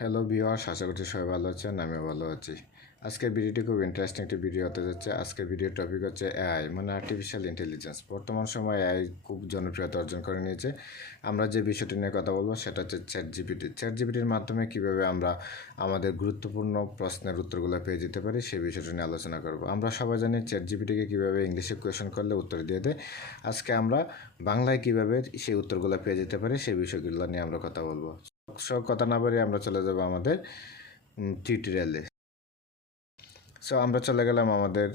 Hello viewers আশা করছি সবাই ভালো আছেন, আমিও ভালো আছি। আজকের ভিডিওটি খুব ইন্টারেস্টিং একটি ভিডিও হতে যাচ্ছে। আজকের ভিডিওর টপিক হচ্ছে এআই মানে আর্টিফিশিয়াল ইন্টেলিজেন্স বর্তমান সময়ে এআই খুব জনপ্রিয়তা অর্জন করে নিয়েছে। আমরা যে বিষয়টি নিয়ে কথা বলব সেটা হচ্ছে চ্যাট জিপিটি চ্যাট জিপিটির মাধ্যমে কীভাবে আমরা আমাদের গুরুত্বপূর্ণ প্রশ্নের উত্তরগুলো পেয়ে যেতে পারি, সেই বিষয়টি নিয়ে আলোচনা করব। আমরা সবাই জানি চ্যাট জিপিটিকে কীভাবে ইংলিশে কোয়েশন করলে উত্তর দিয়ে দেয়। আজকে আমরা বাংলায় কীভাবে সেই উত্তরগুলো পেয়ে যেতে পারি, সেই বিষয়গুলো নিয়ে আমরা কথা বলব। সব কথা না বলে আমরা চলে যাব আমাদের টিউটোরিয়ালে সো আমরা চলে গেলাম আমাদের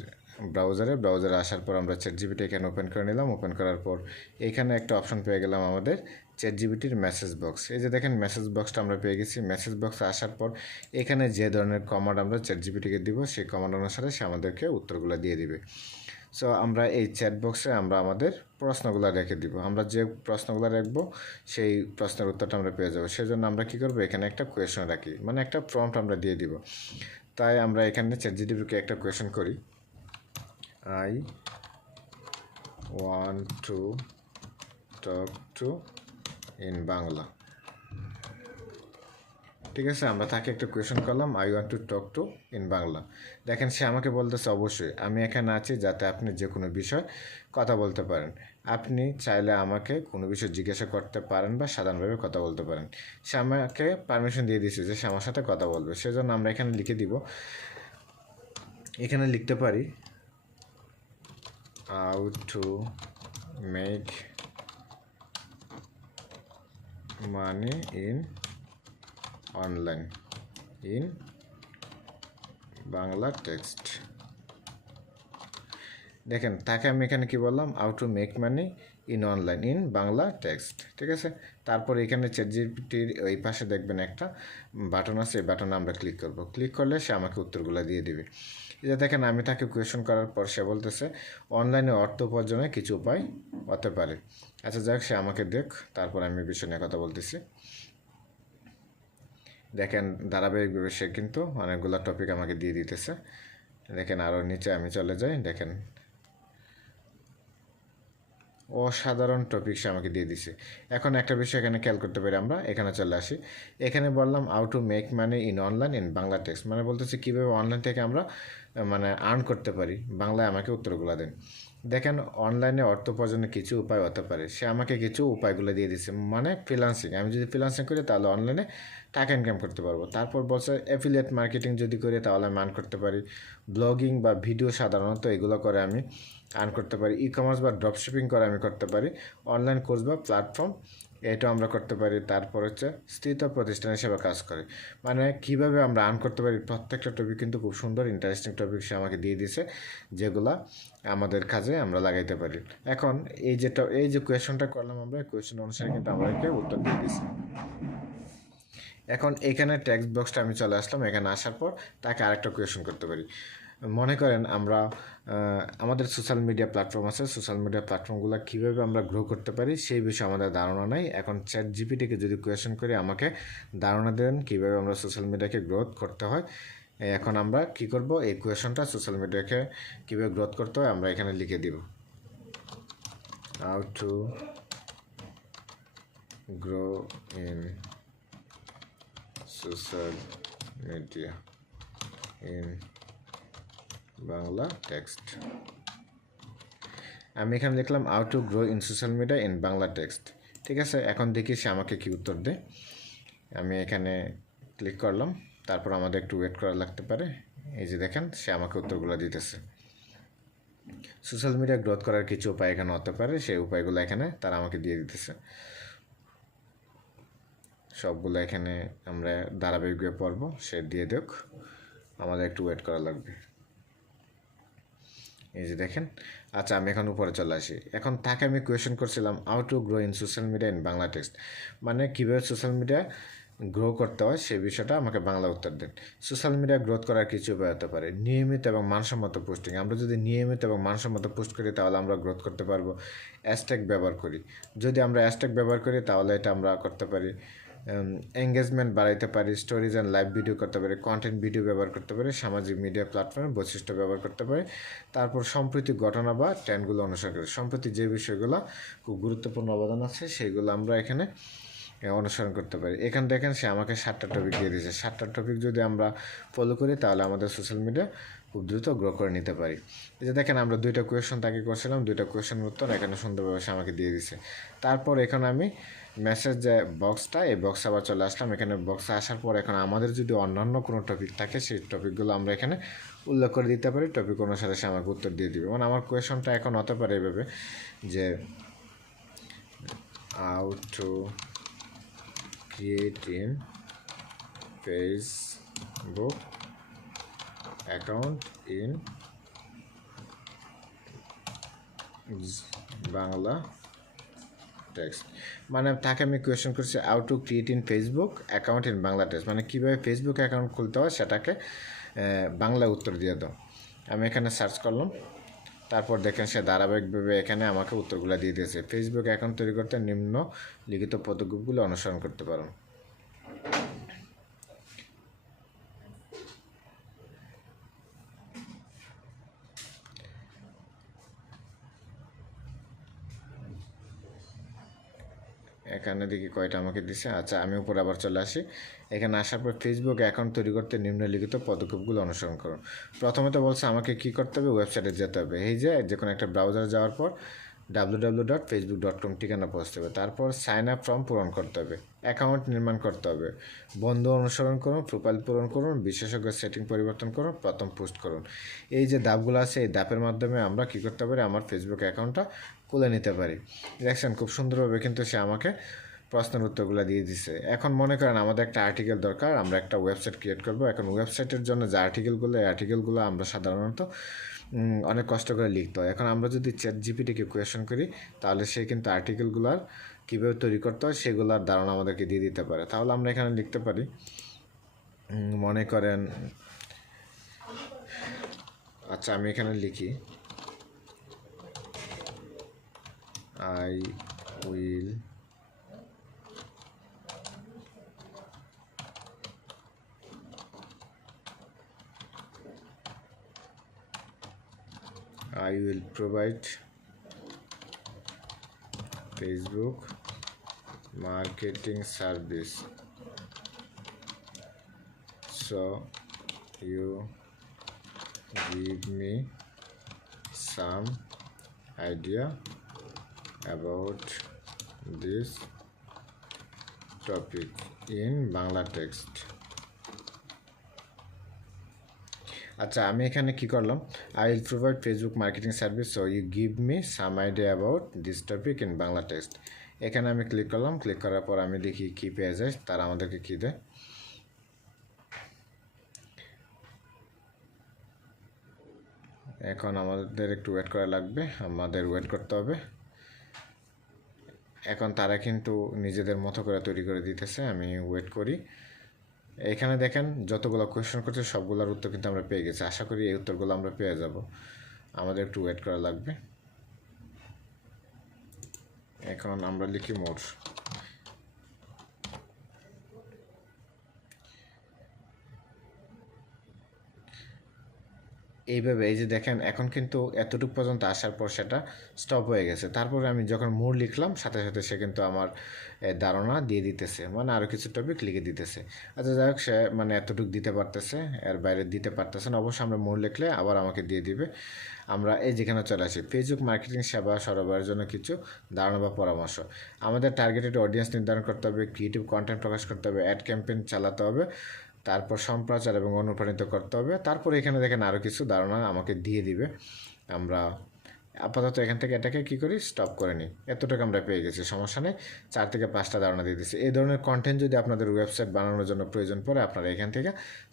ব্রাউজারে ব্রাউজারে আসার পর আমরা চ্যাট জিবিটি এখানে ওপেন করে নিলাম। ওপেন করার পর এইখানে একটা অপশন পেয়ে গেলাম আমাদের চ্যাট জিবিটির মেসেজ বক্স এই যে দেখেন মেসেজ বক্সটা আমরা পেয়ে গেছি। মেসেজ বক্স আসার পর এখানে যে ধরনের কমান্ড আমরা চ্যাট জিবিটিকে দিব, সেই কমান্ড অনুসারে সে আমাদেরকে উত্তরগুলো দিয়ে দিবে। সো আমরা এই চ্যাট বক্সে আমরা আমাদের প্রশ্নগুলো রেখে দিব। আমরা যে প্রশ্নগুলো রাখব, সেই প্রশ্নের উত্তরটা আমরা পেয়ে যাব। সেজন্য আমরা কী করব, এখানে একটা কোয়েশন রাখি। মানে একটা প্রম্পট আমরা দিয়ে দিব। তাই আমরা এখানে চ্যাট জিডিপিকে একটা কোয়েশন করি। I want to talk to in Bangla. ঠিক আছে, আমরা তাকে একটা কোয়েশন করলাম I want to talk to in Bangla. দেখেন, সে আমাকে বলতেছে, অবশ্যই, আমি এখানে আছি যাতে আপনি যে কোনো বিষয় কথা বলতে পারেন। আপনি চাইলে আমাকে কোনো বিষয় জিজ্ঞাসা করতে পারেন বা সাধারণভাবে কথা বলতে পারেন। সে আমাকে পারমিশন দিয়ে দিয়েছে যে সে আমার সাথে কথা বলবে। সেজন্য আমরা এখানে লিখে দিব, এখানে লিখতে পারি how to make money in online in Bangla text দেখেন, তাকে আমি এখানে কি বললাম? How to make money in online in Bangla text ঠিক আছে? তারপর এখানে চ্যাট জিপিটির ওই পাশে দেখবেন একটা বাটন আছে। এই বাটনে আমরা ক্লিক করব। ক্লিক করলে সে আমাকে উত্তরগুলো দিয়ে দেবে। যে দেখেন, আমি তাকে কোয়েশন করার পর সে বলতেছে অনলাইনে অর্থ উপার্জনের কিছু উপায় হতে পারে। আচ্ছা যাক, সে আমাকে দেখ। তারপর আমি বিষয় নিয়ে কথা বলতেছি। দেখেন ধারাবাহিকভাবে সে কিন্তু অনেকগুলো টপিক আমাকে দিয়ে দিতেছে। দেখেন আরও নিচে আমি চলে যাই, দেখেন। অসাধারণ টপিক সে আমাকে দিয়ে দিছে। এখন একটা বিষয় এখানে খেয়াল করতে পারি আমরা, এখানে চলে আসি। এখানে বললাম how to make money in online in Bangla text মানে বলতেছে কীভাবে অনলাইন থেকে আমরা মানে আর্ন করতে পারি। বাংলায় আমাকে উত্তরগুলো দেন। দেখেন অনলাইনে অর্থ উপার্জনের কিছু উপায় হতে পারে। সে আমাকে কিছু উপায়গুলো দিয়ে দিছে। মানে ফ্রিলান্সিং আমি যদি ফ্রিলান্সিং করি তাহলে অনলাইনে টাকা ইনকাম করতে পারব। তারপর বলছে অ্যাফিলিয়েট মার্কেটিং যদি করি তাহলে আমি আর্ন করতে পারি। ব্লগিং বা ভিডিও সাধারণত এগুলো করে আমি আর্ন করতে পারি। ই কমার্স বা ড্রপশিপিং করে আমি করতে পারি। অনলাইন কোর্স বা প্ল্যাটফর্ম এটাও আমরা করতে পারি। তারপর হচ্ছে স্থিত প্রতিষ্ঠান হিসেবে কাজ করে। মানে কীভাবে আমরা আর্ন করতে পারি? প্রত্যেকটা টপিক কিন্তু খুব সুন্দর ইন্টারেস্টিং টপিক সে আমাকে দিয়ে দিয়েছে, যেগুলা আমাদের কাজে আমরা লাগাইতে পারি। এখন এই যেটা এই যে কোয়েশনটা করলাম আমরা কোয়েশন অনুসারে কিন্তু আমাদেরকে উত্তর দিয়ে দিয়েছে। এখন এখানে টেক্সট বক্সটা আমি চলে আসলাম। এখানে আসার পর তাকে আরেকটা কোয়েশন করতে পারি। মনে করেন আমরা আমাদের সোশ্যাল মিডিয়া প্ল্যাটফর্ম আছে সোশ্যাল মিডিয়া প্ল্যাটফর্মগুলো কীভাবে আমরা গ্রো করতে পারি সেই বিষয়ে আমাদের ধারণা নাই। এখন চ্যাট জিপিটিকে যদি কোয়েশন করি, আমাকে ধারণা দেন কীভাবে আমরা সোশ্যাল মিডিয়াকে গ্রোথ করতে হয়। এখন আমরা কি করব? এই কোয়েশনটা সোশ্যাল মিডিয়াকে কীভাবে গ্রোথ করতে হয়, আমরা এখানে লিখে দিব। How to grow in social media in Bangla text আমি এখানে দেখলাম how to grow in social media in Bangla text ঠিক আছে, এখন দেখি সে আমাকে কি উত্তর দেয়। আমি এখানে ক্লিক করলাম, তারপর আমাদের একটু ওয়েট করা লাগতে পারে। এই যে দেখেন, সে আমাকে উত্তরগুলো দিতেছে। সোশ্যাল মিডিয়া গ্রোথ করার কিছু উপায় এখানে হতে পারে, সেই উপায়গুলো এখানে তারা আমাকে দিয়ে দিতেছে। সবগুলো এখানে আমরা ধারাবাহিকভাবে পড়ব, সে দিয়ে দেখ আমাদের একটু ওয়েট করা লাগবে। এই যে দেখেন। আচ্ছা আমি এখন উপরে চলে আসি। এখন তাকে আমি কোয়েশন করছিলাম how to grow in social media in Bangla text মানে কীভাবে সোশ্যাল মিডিয়া গ্রো করতে হয় সেই বিষয়টা আমাকে বাংলা উত্তর দেন। সোশ্যাল মিডিয়া গ্রোথ করার কিছু উপায় হতে পারে। নিয়মিত এবং মানসম্মত পোস্টিং আমরা যদি নিয়মিত এবং মানসম্মত পোস্ট করি, তাহলে আমরা গ্রোথ করতে পারব। অ্যাশট্যাগ ব্যবহার করি। যদি আমরা অ্যাশট্যাগ ব্যবহার করি, তাহলে এটা আমরা করতে পারি। এঙ্গেজমেন্ট বাড়াইতে পারি স্টোরিজ অ্যান্ড লাইভ ভিডিও করতে পারি কন্টেন্ট ভিডিও ব্যবহার করতে পারি, সামাজিক মিডিয়া প্ল্যাটফর্মের বৈশিষ্ট্য ব্যবহার করতে পারি, তারপর সম্প্রতি ঘটনা বা ট্রেন্ডগুলো অনুসরণ করি। সম্প্রতি যে বিষয়গুলো খুব গুরুত্বপূর্ণ অবদান আছে, সেইগুলো আমরা এখানে অনুসরণ করতে পারি। এখানে দেখেন সে আমাকে সাতটা টপিক দিয়ে দিয়েছে। সাতটা টপিক যদি আমরা ফলো করি, তাহলে আমাদের সোশ্যাল মিডিয়া খুব দ্রুত গ্রো করে নিতে পারি। এই যে দেখেন আমরা দুইটা কোয়েশন তাকে করছিলাম, দুইটা কোয়েশনের উত্তর এখানে সুন্দরভাবে সে আমাকে দিয়ে দিছে। তারপর এখন আমি মেসেজ যে বক্সটা এই বক্সে আবার চলে আসলাম। এখানে বক্সে আসার পর এখন আমাদের যদি অন্যান্য কোনো টপিক থাকে, সেই টপিকগুলো আমরা এখানে উল্লেখ করে দিতে পারি। টপিক অনুসারে সে আমাকে উত্তর দিয়ে দিবে। মানে আমার কোয়েশনটা এখন হতে পারে এভাবে যে, how to create in Facebook account in Bangla text মানে তাকে আমি কোয়েশ্চেন করছি how to create in Facebook account in Bangla text মানে কীভাবে ফেসবুক অ্যাকাউন্ট খুলতে হয় সেটাকে বাংলা উত্তর দিয়ে দাও। আমি এখানে সার্চ করলাম, তারপর দেখেন সে ধারাবাহিকভাবে এখানে আমাকে উত্তরগুলো দিয়ে দিয়েছে। ফেসবুক অ্যাকাউন্ট তৈরি করতে নিম্ন লিখিত পদক্ষেপগুলো অনুসরণ করতে পারো এখানে দেখি কয়টা আমাকে দিছে। আচ্ছা আমি উপরে আবার চলে আসি। এখানে আসার পর ফেসবুক অ্যাকাউন্ট তৈরি করতে নিম্নলিখিত পদক্ষেপগুলো অনুসরণ করুন। প্রথমে তো বলছে, আমাকে কি করতে হবে? ওয়েবসাইটে যেতে হবে। এই যে যে কোনো একটা ব্রাউজারে যাওয়ার পর W dot Facebook dot com ঠিকানা পৌঁছতে হবে। তারপর সাইন আপ ফর্ম পূরণ করতে হবে। অ্যাকাউন্ট নির্মাণ করতে হবে। বন্ধু অনুসরণ করুন প্রোফাইল পূরণ করুন, বিশেষজ্ঞ সেটিং পরিবর্তন করুন, প্রথম পোস্ট করুন। এই যে ধাপগুলো আছে, এই ধাপের মাধ্যমে আমরা কী করতে পারি? আমার ফেসবুক অ্যাকাউন্টটা খুলে নিতে পারি। দেখছেন, খুব সুন্দরভাবে কিন্তু সে আমাকে প্রশ্নের উত্তরগুলো দিয়ে দিছে। এখন মনে করেন আমাদের একটা আর্টিকেল দরকার, আমরা একটা ওয়েবসাইট ক্রিয়েট করব। এখন ওয়েবসাইটের জন্য যে আর্টিকেলগুলো এই আর্টিকেলগুলো আমরা সাধারণত অনেক কষ্ট করে লিখতে হয়। এখন আমরা যদি চ্যাট জিপিটিকে কোয়েশন করি, তাহলে সে কিন্তু আর্টিকেলগুলোর কীভাবে তৈরি করতে হয়, সেগুলোর ধারণা আমাদেরকে দিয়ে দিতে পারে। তাহলে আমরা এখানে লিখতে পারি মনে করেন আচ্ছা আমি এখানে লিখি I will I will provide Facebook marketing service. So you give me some idea about this topic in Bangla text. আচ্ছা আমি এখানে কি করলাম? I will provide Facebook marketing service so you give me some idea about this topic in Bangla text এখানে আমি click করলাম click করার পর আমি দেখি কী পেয়ে যায়, তারা আমাদেরকে কী দেয়? এখন আমাদের একটু ওয়েট করা লাগবে, আমাদের ওয়েট করতে হবে। এখন তারা কিন্তু নিজেদের মতো করে তৈরি করে দিতেছে, আমি ওয়েট করি। এখানে দেখেন যতগুলো কোয়েশ্চেন করছে, সবগুলোর উত্তর কিন্তু আমরা পেয়ে গেছি। আশা করি এই উত্তরগুলো আমরা পেয়ে যাব। আমাদের একটু ওয়েট করা লাগবে। এখন আমরা লিখি মোর এইভাবে, এই যে দেখেন, এখন কিন্তু এতটুকু পর্যন্ত আসার পর সেটা স্টপ হয়ে গেছে। তারপরে আমি যখন মোড় লিখলাম, সাথে সাথে সে কিন্তু আমার ধারণা দিয়ে দিতেছে। মানে আরও কিছু টপিক লিখে দিতেছে। আচ্ছা যাই হোক, সে মানে এতটুকু দিতে পারতেছে, এর বাইরে দিতে পারতেছে না। অবশ্যই আমরা মোড় লিখলে আবার আমাকে দিয়ে দিবে। আমরা এই যেখানে চলে আসি ফেসবুক মার্কেটিং সেবা সরবরাহের জন্য কিছু ধারণা বা পরামর্শ। আমাদের টার্গেটেড অডিয়েন্স নির্ধারণ করতে হবে ক্রিয়েটিভ কন্টেন্ট প্রকাশ করতে হবে অ্যাড ক্যাম্পেইন চালাতে হবে। তারপর সম্প্রচার এবং অনুপ্রাণিত করতে হবে। তারপর এখানে দেখেন আরও কিছু ধারণা আমাকে দিয়ে দিবে। আমরা আপাতত এখান থেকে এটাকে কী করি? স্টপ করে নিই। এতটুকু আমরা পেয়ে গেছি, সমস্যা নেই। চার থেকে পাঁচটা ধারণা দিয়ে দিচ্ছি এই ধরনের কন্টেন্ট যদি আপনাদের ওয়েবসাইট বানানোর জন্য প্রয়োজন পড়ে, আপনারা এখান থেকে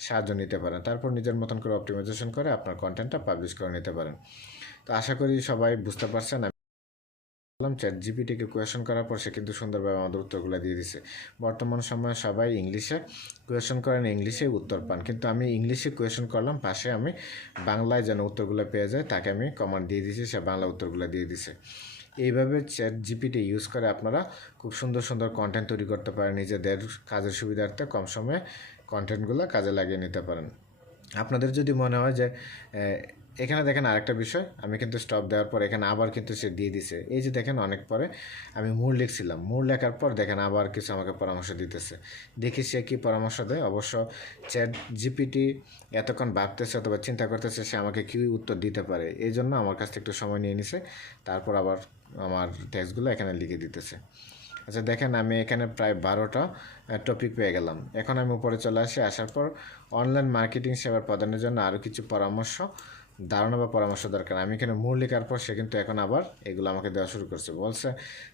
সাহায্য নিতে পারেন। তারপর নিজের মতন করে অপটিমাইজেশন করে আপনার কন্টেন্টটা পাবলিশ করে নিতে পারেন। তো আশা করি সবাই বুঝতে পারছেন। বললাম চ্যাট জিপিটিকে কোয়েশন করার পর সে কিন্তু সুন্দরভাবে আমাদের উত্তরগুলো দিয়ে দিছে। বর্তমান সময়ে সবাই ইংলিশে কোয়েশন করেন, ইংলিশে উত্তর পান। কিন্তু আমি ইংলিশে কোয়েশন করলাম, পাশে আমি বাংলায় যেন উত্তরগুলো পেয়ে যায়, তাকে আমি কমান্ড দিয়ে দিয়েছি সে বাংলা উত্তরগুলো দিয়ে দিছে। এইভাবে চ্যাট জিপিটি ইউজ করে আপনারা খুব সুন্দর সুন্দর কন্টেন্ট তৈরি করতে পারেন, নিজেদের কাজের সুবিধার্থে কম সময়ে কন্টেন্টগুলো কাজে লাগিয়ে নিতে পারেন। আপনাদের যদি মনে হয় যে এখানে দেখেন আরেকটা বিষয়, আমি কিন্তু স্টপ দেওয়ার পর এখানে আবার কিন্তু সে দিয়ে দিছে। এই যে দেখেন অনেক পরে আমি মূল লিখছিলাম, মূল লেখার পর দেখেন আবার কিছু আমাকে পরামর্শ দিতেছে। দেখি সে কী পরামর্শ দেয়। অবশ্য চ্যাট জিপিটি এতক্ষণ ভাবতেছে অথবা চিন্তা করতেছে সে আমাকে কী উত্তর দিতে পারে। এই জন্য আমার কাছ থেকে একটু সময় নিয়ে নিছে, তারপর আবার আমার টেক্সটগুলো এখানে লিখে দিতেছে। আচ্ছা দেখেন আমি এখানে প্রায় বারোটা টপিক পেয়ে গেলাম। এখন আমি উপরে চলে আসি, আসার পর অনলাইন মার্কেটিং সেবার প্রদানের জন্য আরও কিছু পরামর্শ ধারণা বা পরামর্শ দরকার আমি এখানে মূল লেখার পর সে কিন্তু এখন আবার এগুলো আমাকে দেওয়া শুরু করছে। বলছে,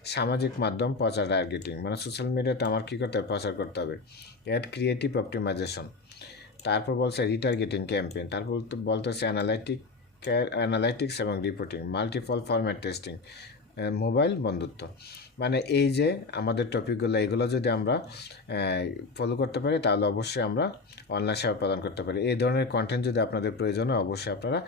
সামাজিক মাধ্যম, প্রচার টার্গেটিং মানে সোশ্যাল মিডিয়াতে আমার কী করতে হবে? প্রচার করতে হবে। অ্যাড ক্রিয়েটিভ অপটিমাইজেশন তারপর বলছে রিটার্গেটিং ক্যাম্পেইন তারপর বলতেছে অ্যানালাইটিক অ্যানালাইটিক্স এবং reporting multiple format testing mobile বন্ধুত্ব। মানে এই যে আমাদের টপিকগুলো এগুলো যদি আমরা ফলো করতে পারি, তাহলে অবশ্যই আমরা অনলাইন সেবা প্রদান করতে পারি। এই ধরনের কন্টেন্ট যদি আপনাদের প্রয়োজন হয়, অবশ্যই আপনারা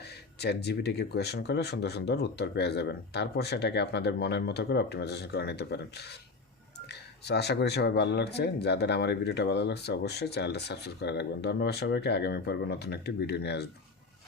চ্যাট জিপিটিকে কোয়েশন করলে সুন্দর সুন্দর উত্তর পেয়ে যাবেন। তারপর সেটাকে আপনাদের মনের মতো করে অপটিমাইজেশন করে নিতে পারেন। সো আশা করি সবাই ভালো লাগছে। যাদের আমার এই ভিডিওটা ভালো লাগছে, অবশ্যই চ্যানেলটা সাবস্ক্রাইব করে রাখবেন। ধন্যবাদ সবাইকে। আগামী পর্বে নতুন একটি ভিডিও নিয়ে আসব।